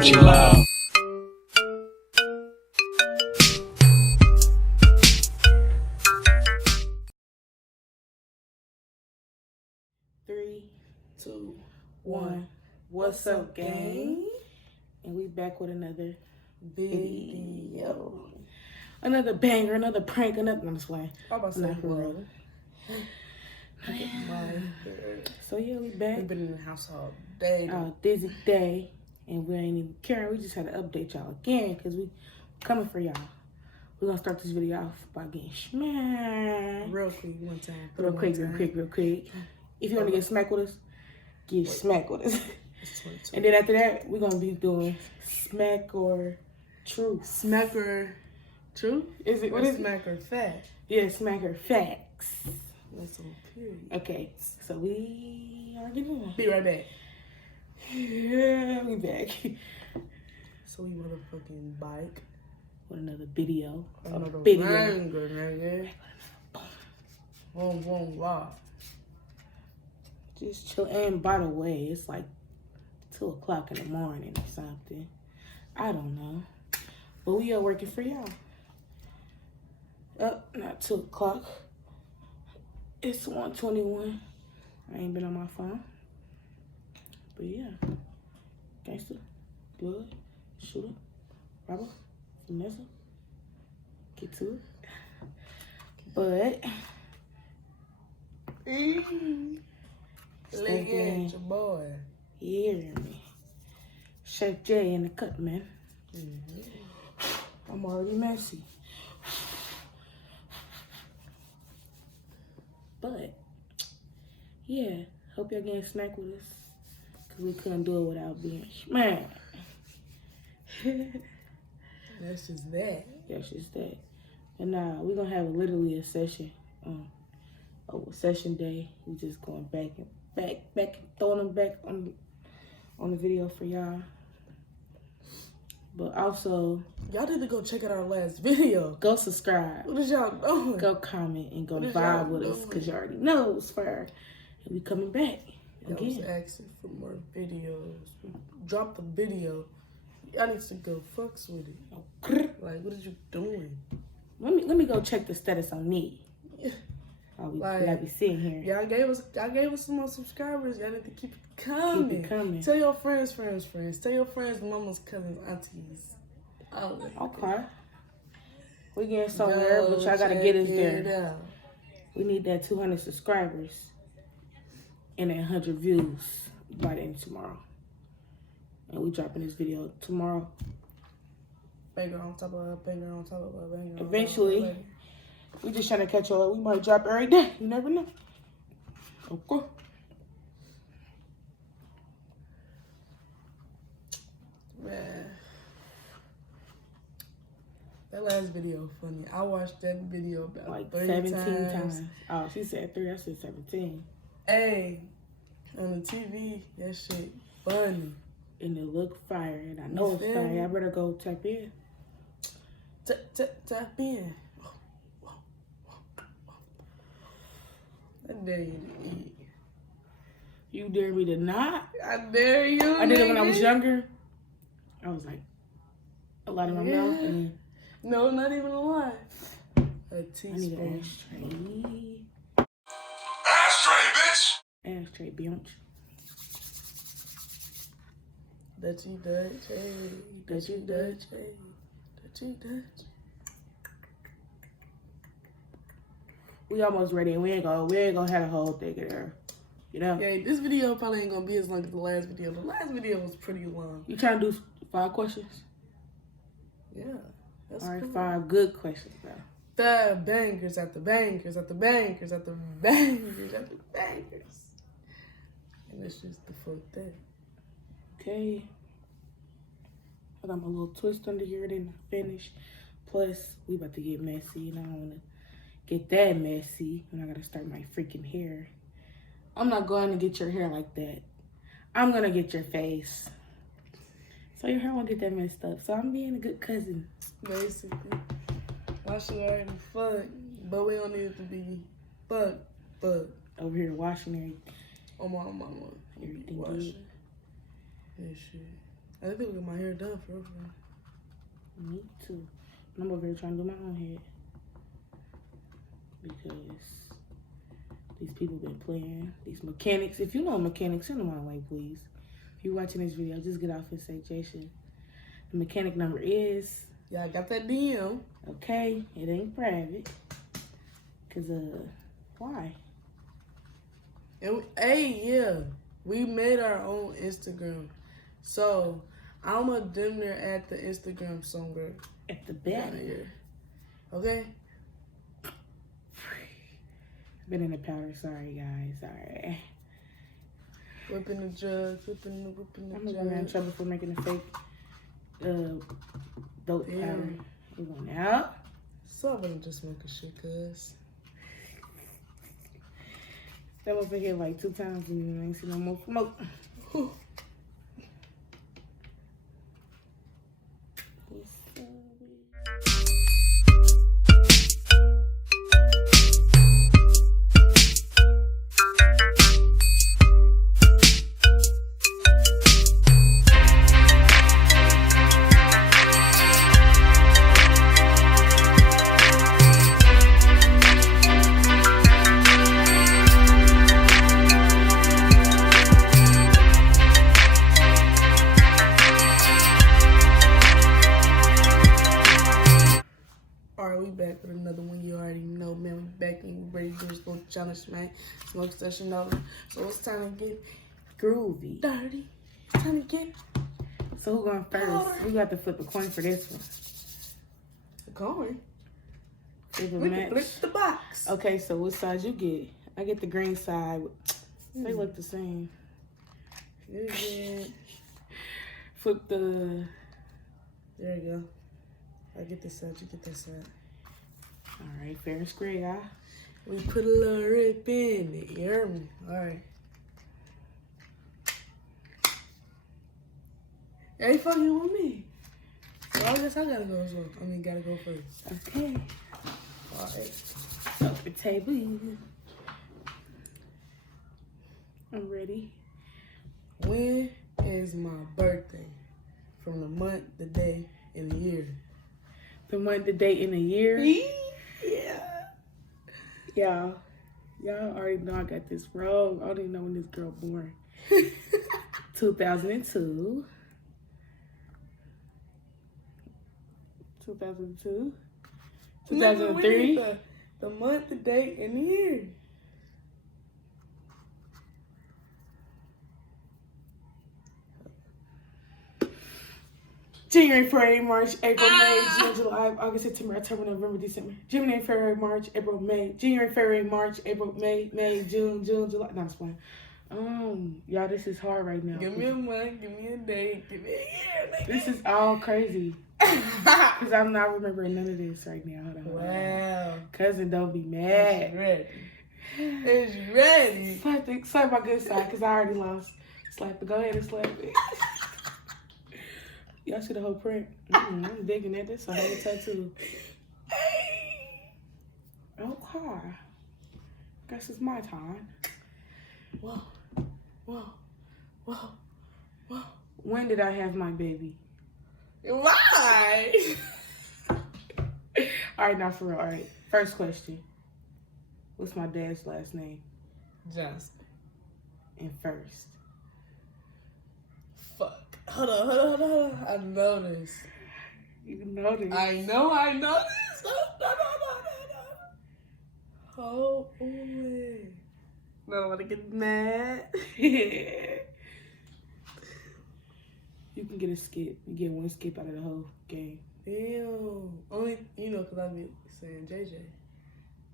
Gucci loud. Three, two, one. What's up, gang? And we back with another video. Another banger, another prank, another. I'm just playing. I'm about to say for real. So yeah, we back. We've been in the house all day. Dizzy day, and we ain't even caring. We just had to update y'all again because we coming for y'all. We're gonna start this video off by getting smacked. Real quick, one time. Real quick. If you want to get smacked with us, get smacked with us. And then after that, we're gonna be doing smack or truth. Smack or truth? Is it? What is smack or fact? Yeah, smack or facts. That's on period. Okay, so we are getting on. Be right back. Yeah, we back. So we motherfucking bike. With another video. Another video. banger, nigga. Boom, wow. Just chill. And by the way, it's like 2 o'clock in the morning or something. I don't know. But we are working for y'all. Not 2 o'clock. It's 1:21. I ain't been on my phone. But yeah. Gangster, blood, shooter, robber, Vanessa. Get to it. But Look at your boy. You hear me? Chef J in the cut, man. I'm already messy. But yeah, hope y'all getting snack with us. Cause we couldn't do it without being smacked. That's just that. That's just that. And we're gonna have literally a session. Session day. We just going back and throwing them back on the video for y'all. But also, y'all need to go check out our last video. Go subscribe. What is y'all doing? Go comment and go vibe with us because you already know it's fire. And we coming back again. I was asking for more videos. Drop the video. Y'all need to go fucks with it. Like, what are you doing? Let me go check the status on me. Y'all be sitting here. Y'all gave us some more subscribers. Y'all need to keep it coming. Keep it coming. Tell your friends. Tell your friends, mamas, cousins, aunties. Okay. We getting somewhere, but y'all gotta get us there. We need that 200 subscribers and 100 views by the end of tomorrow. And we dropping this video tomorrow. Banger on top of a banger on top of a banger. Eventually. We just trying to catch y'all. We might drop every day. You never know. Okay. Man. That last video funny. I watched that video about like 17 times. Oh, she said 3. I said 17. Hey, on the TV, that shit funny. And it look fire. And I know it's fire. I better go tap in. Tap in. I dare you to eat. You dare me to not? I dare you. I did it when I was younger. I was like, a lot of my mouth. And no, not even a lot. A teaspoon. I need an ashtray. Ashtray, bitch! Ashtray, bitch. Dutchy. We almost ready, and we ain't gonna have a whole thing in there, you know. Yeah, this video probably ain't gonna be as long as the last video. The last video was pretty long. You trying to do 5 questions? Yeah, that's all right. cool. 5 good questions now. The bangers at the bangers at the bangers at the bangers at the bangers. And it's just the fuck that. Okay. I got my little twist under here, then I finish. Plus, we about to get messy, and I don't want to get that messy when I gotta start my freaking hair. I'm not going to get your hair like that. I'm gonna get your face. So your hair won't get that messed up. So I'm being a good cousin. Basically. I should already fuck, but we don't need it to be fuck. Over here washing everything. Oh my mama. Everything Washing. good. This shit. I think we get my hair done for real. Me too. I'm over here trying to do my own hair. Because these people been playing. These mechanics. If you know mechanics, send them my way, please. If you're watching this video, just get off and say, Jason. The mechanic number is... Yeah, I got that DM. Okay, it ain't private. Cause why? And we made our own Instagram. So I'ma damn near add the Instagram somewhere. At the back. Here. Okay? Been in the powder, sorry guys, sorry. Whipping the jug, whipping the I'm gonna get in trouble for making a fake dope powder. It went out. So I'm gonna just make a shit, cuz. That was been here like 2 times and I ain't seen no more smoke. Whew. Back with another one. You already know, man. We back and ready to do this little challenge, man. Smoke session over. So it's time to get Groovy. dirty. It's time to get. So who going first? We got to flip a coin for this one. The coin. Flip a We match. can flip the box. Okay, so what side you get? I get the green side. They look the same. Yeah. Flip the... There you go. I get this side, you get this side. All right, fair and square, y'all. We put a little rip in it. You heard me? All right. Hey, fucking with me. So I guess I gotta go as well. I mean, gotta go first. Okay. All right. Up the table. I'm ready. When is my birthday? From the month, the day, and the year. The month, the date, and the year. Yeah. Y'all already know I got this wrong. I don't even know when this girl born. 2002. 2002. 2003. The month, the date, and the year. January, February, March, April, May, June, July, August, September, October, November, December. January, February, March, April, May. January, February, March, April, May, June, July. No, it's fine. Y'all, this is hard right now. Give me a month, give me a date, give me a year. This is all crazy. Because I'm not remembering none of this right now. Hold on. Wow. Cousin, don't be mad. Is you ready? Is you ready? Slap my good side, because I already lost. Slap it. Go ahead and slap it. Y'all see the whole print? I'm digging at this. I have a tattoo. Okay. Guess it's my time. Whoa. Whoa. Whoa. Whoa. When did I have my baby? Why? All right, now for real. All right. First question. What's my dad's last name? Johnson. And first. Fuck. Hold on. I know this. You know this. I know this. No. Hold on. No, I want to get mad. You can get a skip. You get one skip out of the whole game. Damn. Only, because I be saying JJ.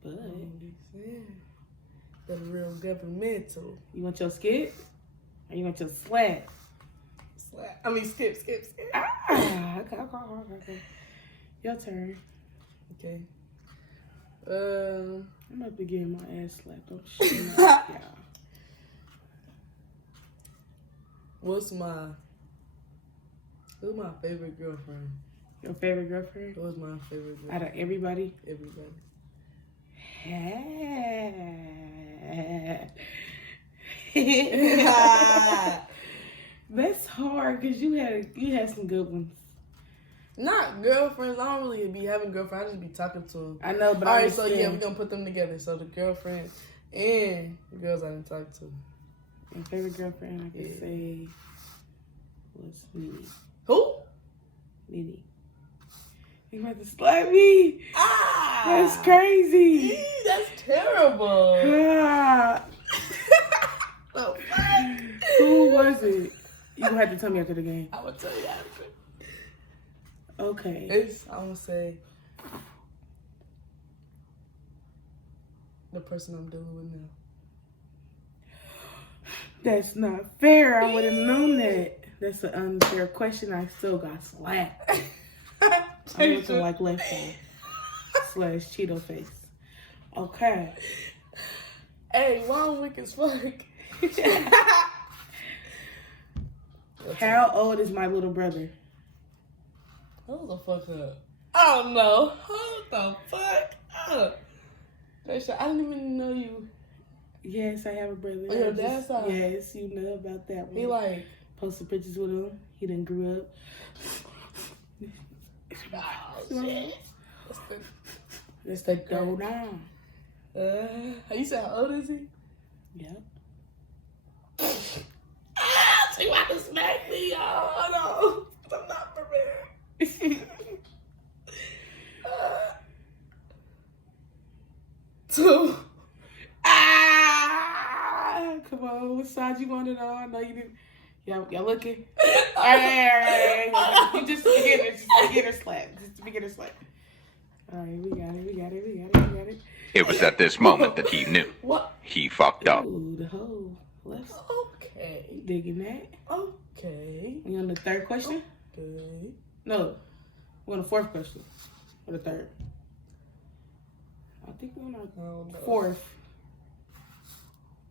But That's real governmental. you want your skip? Or you want your slap? I mean, skip. Okay. Your turn. Okay. I'm about to get my ass slapped. Don't shit me up, y'all. What's my favorite girlfriend? Your favorite girlfriend? What's my favorite girlfriend? Out of everybody? Everybody. That's hard because you had some good ones. Not girlfriends. I don't really be having girlfriends. I just be talking to them. I know, but All I right, so yeah, understand. we're gonna put them together. So the girlfriend and the girls I didn't talk to. My favorite girlfriend, I could Yeah. say, was Nene. Who? Nene. You about to slap me? Ah, That's crazy. Eee, that's terrible. Ah. The fuck? Who was it? You gonna have to tell me after the game. I will tell you after. Okay. It's, I'm gonna say, the person I'm dealing with now. That's not fair. I would have known that. That's an unfair question. I still got slapped. I'm looking like left eye / Cheeto face. Okay. Hey, why I'm weak as fuck? How old is my little brother? Hold the fuck up. I don't know. Hold the fuck up. Trisha, I didn't even know you. Yes, I have a brother. On your dad's side? Yes, you know about that one. He like, Posted pictures with him. He done grew up. oh shit. That's the go down. You said how old is he? Yep. She about to smack me. Oh no. I'm not prepared. 2. Come on, what side you want it on? I know you didn't. Y'all looking? All right. You just beginner slap. Just beginner slap. All right, we got it. It was at this moment that he knew. What? He fucked up. Ooh, the hole. Let's Okay. digging that. Okay. We on the third question? Good. No, we're on the fourth question. Or the third. I think we're on our fourth.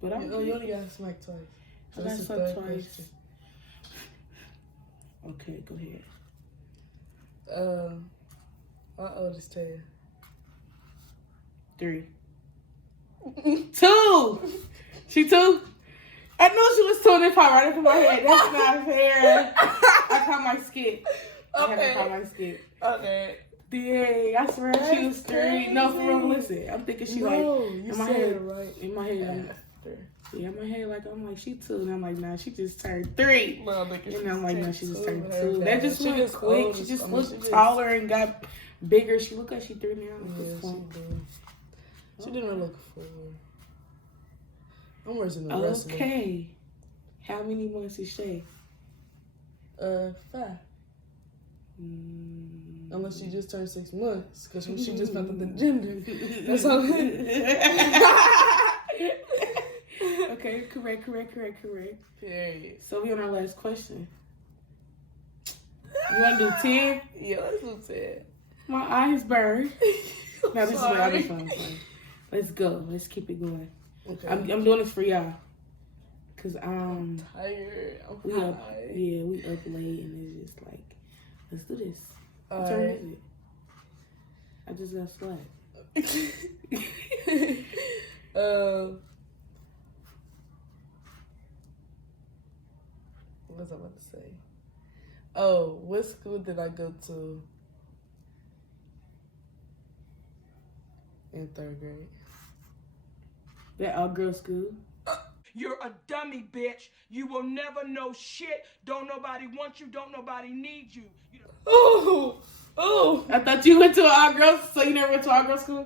But I'm You only got smacked twice. I got That's the sucked third twice. question. Okay, go ahead. My oldest Taya. 3. 2. She 2. I knew she was 2 and it popped right up in my head. That's not fair. I caught my skip. I had to call my skip. Okay. Dang, I swear she was 3. No, for real, listen. I'm thinking she like you in my said head. it right. In my head, in my head, I'm like she 2, and I'm like, nah, she just turned 3. No, And I'm like, no, she just turned 2. Two. That just went quick. She just looked taller and got bigger. She looked like she 3 now. At this point. She didn't really look forward. I'm worse than the rest of them. Okay. How many months is Shay? 5. Unless she just turned 6 months, because when she just found out the gender. That's all. Okay, correct. Period. So we on our last question. You want to do 10? Yeah, let's do 10. My eyes burn. Now this is what I'll be Sorry. fun. Let's go. Let's keep it going. Okay. I'm doing this for y'all. Cause tired. I'm we high. up we up late and it's just like, let's do this. What All time right. is it? I just got slapped. What was I about to say? Oh, what school did I go to in 3rd grade? That all girl school. You're a dummy, bitch. You will never know shit. Don't nobody want you. Don't nobody need you. Oh, I thought you went to an all girls, so you never went to all girl school.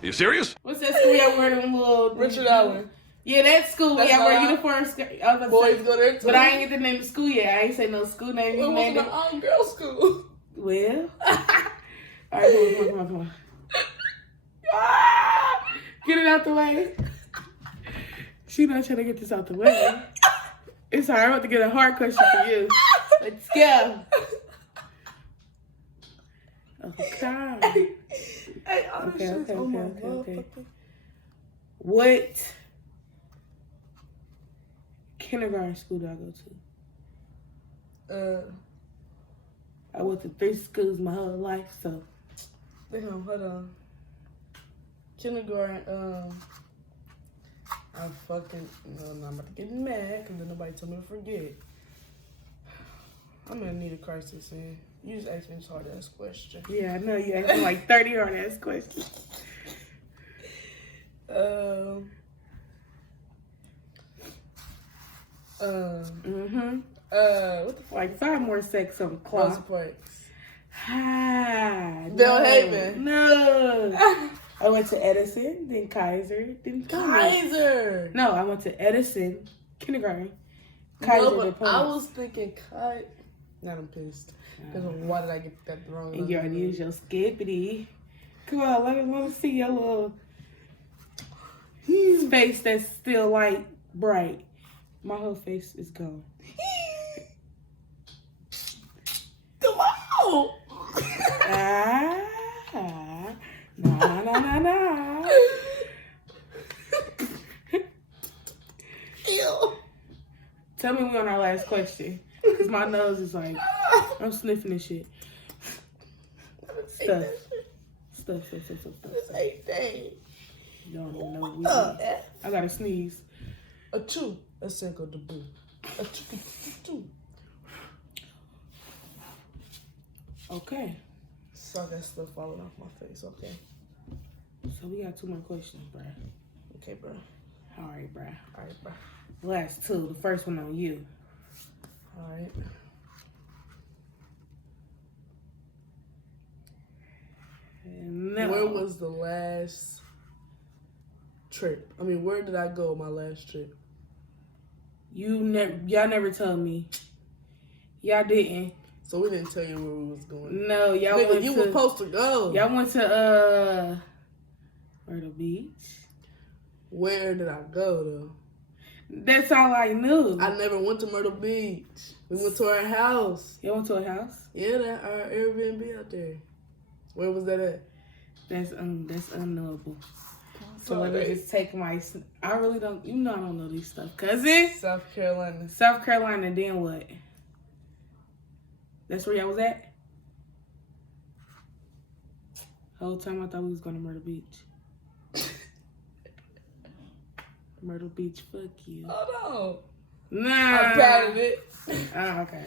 You serious? What's that school y'all wear them little Richard Allen. Yeah, that school That's y'all wear all. uniforms. I was about to Boys say, go there too. but I ain't get the name of the school yet. I ain't say no school name. It You was named an it. all-girl school. Well, all right, come on. Ah! Get it out the way. She not trying to get this out the way. It's alright. I'm about to get a hard question for you. Let's go. Okay. Hey, all this shit's on my Okay. motherfucker. What kindergarten school do I go to? I went to 3 schools my whole life, so Damn, hold on. kindergarten, I'm about to get mad because then nobody told me to forget. I'm gonna need a crisis, man. You just asked me this hard ass question. Yeah, I know you asked me like 30 hard ass questions. What the fuck? Like 5 more seconds on the Rosa clock. Parks. Bellhaven. Bellhaven. No. I went to Edison, then Kaiser, then Kaiser. No, I went to Edison, kindergarten. Kaiser, No, then but I Plymouth. was thinking Kaiser. Now I'm pissed. Because why did I get that wrong? And you already used your skippity. Come on, let me see your little face that's still like bright. My whole face is gone. Come on. Nah. Ew. Tell me we on our last question. Because my nose is like, I'm sniffing this shit. Stuff. This ain't thing. You don't even know what we What the need. F? I gotta sneeze. A two. A cinco de boo. A two. Okay. So I got stuff falling off my face. Okay. So we got 2 more questions, bruh. Okay, bro. Alright, bruh. All right, bro. The last 2. The first one on you. All right. No. Where was the last trip? I mean, where did I go my last trip? Y'all never told me. Y'all didn't. So we didn't tell you where we was going. No, y'all Nigga, went you to. were supposed to go. Y'all went to Myrtle Beach. Where did I go though? That's all I knew. I never went to Myrtle Beach. We went to our house. Y'all went to a house. Yeah, that our Airbnb out there. Where was that at? That's unknowable. So let Sorry. me just take my. I really don't. You know I don't know these stuff, cousin. South Carolina. South Carolina. Then what? That's where y'all was at. Whole time I thought we was going to Myrtle Beach. Myrtle Beach, fuck you. Oh no. Nah. I patted it. Okay.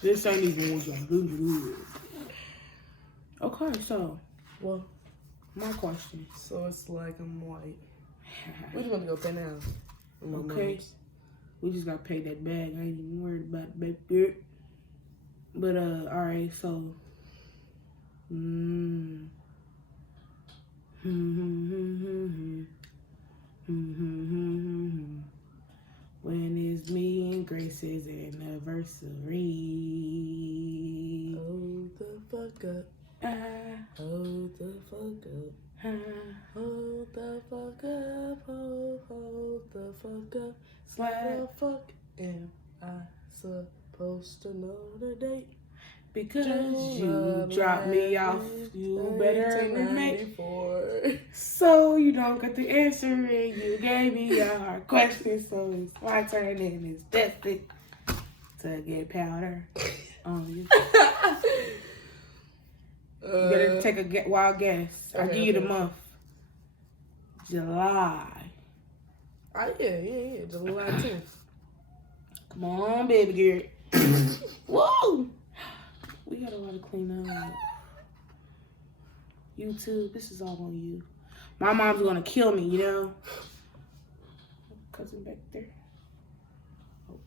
This ain't even good. Okay, so Well, my question. so it's like I'm white. We're just gonna go pay now. With my Okay. moms. We just gotta pay that bag. I ain't even worried about it, baby. But alright, so when is me and Grace's anniversary? Hold the fuck up. Hold the fuck up. Hold the fuck up. Hold the fuck up. Slide The fuck am I supposed to know the date? because you dropped me off. You better remake. 1994. So you don't get the answer and you gave me a hard question. So it's my turn and it's destined to get powder on you. You better take a wild guess. I'll Okay, give you the okay. month. July. Yeah. July 10th. Come on, baby girl. Whoa! We got a lot to clean up. YouTube, this is all on you. My mom's gonna kill me, you know? Cousin back there.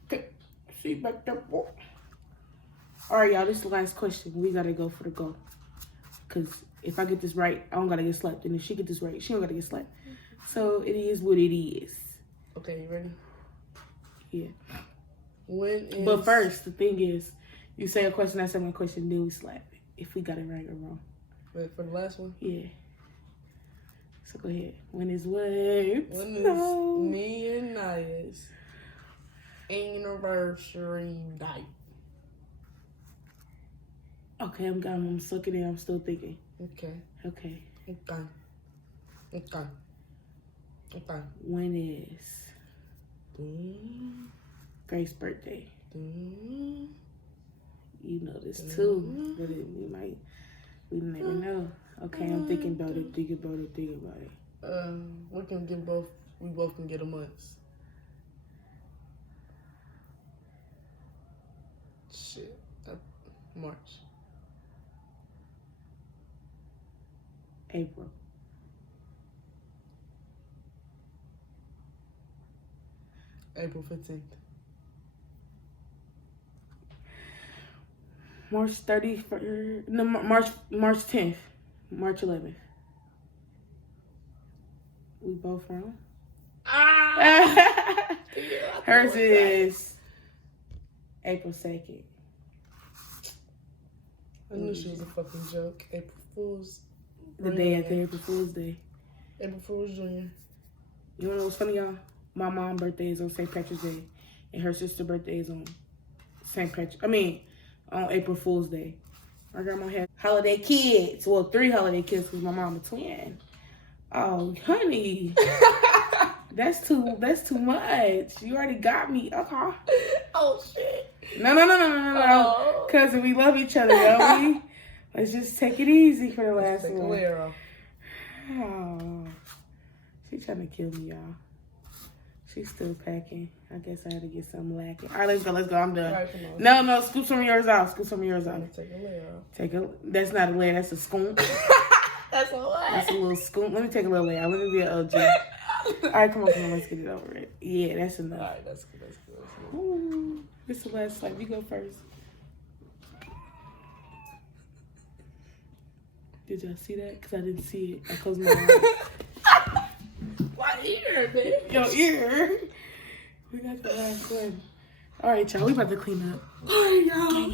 Okay. See back there, boy. Alright, y'all, this is the last question. We gotta go for the goal. Because if I get this right, I don't gotta get slapped. And if she get this right, she don't gotta get slapped. So it is what it is. Okay, you ready? Yeah. When is... But first, the thing is, you say a question, I say my question, then we slap it. If we got it right or wrong. Wait, for the last one? Yeah. So go ahead. When is what? When is No. me and Naya's anniversary night? Okay, I'm sucking in. I'm still thinking. Okay. Okay. When is Grace's birthday? You know this too. But we might We never know. Okay, I'm thinking about it. We both can get a month. Shit. March. April. April 15th. March 31st. No, March 10th. March 11th. We both wrong. Hers is April 2nd. I knew she was a fucking joke. April Fool's. The day after April Fool's Day. April Fool's Jr. You wanna know what's funny, y'all? My mom's birthday is on St. Patrick's Day, and her sister's birthday is on on April Fool's Day. My grandma had holiday kids. Well, 3 holiday kids because my mom a twin. Oh, honey. That's too much. You already got me. Okay. Oh, shit. No. Oh. Cousin, we love each other, don't we? Let's just take it easy for the last Take a one. layer off. Oh. She trying to kill me, y'all. She's still packing. I guess I had to get something lacking. All right, let's go. I'm done. All right, come on. No, scoop some of yours out. Take a layer off. That's not a layer, that's a scoop. That's a what? That's a little scoop. Let me take a little layer. Let me be an OG. All right, come on, let's get it over it. Yeah, that's enough. All right, that's good. Ooh, this is the last slide. You go first. Did y'all see that? Because I didn't see it. I closed my eyes. My ear, baby. Your ear. We got the last one. All right, y'all. We about to clean up. All right, y'all.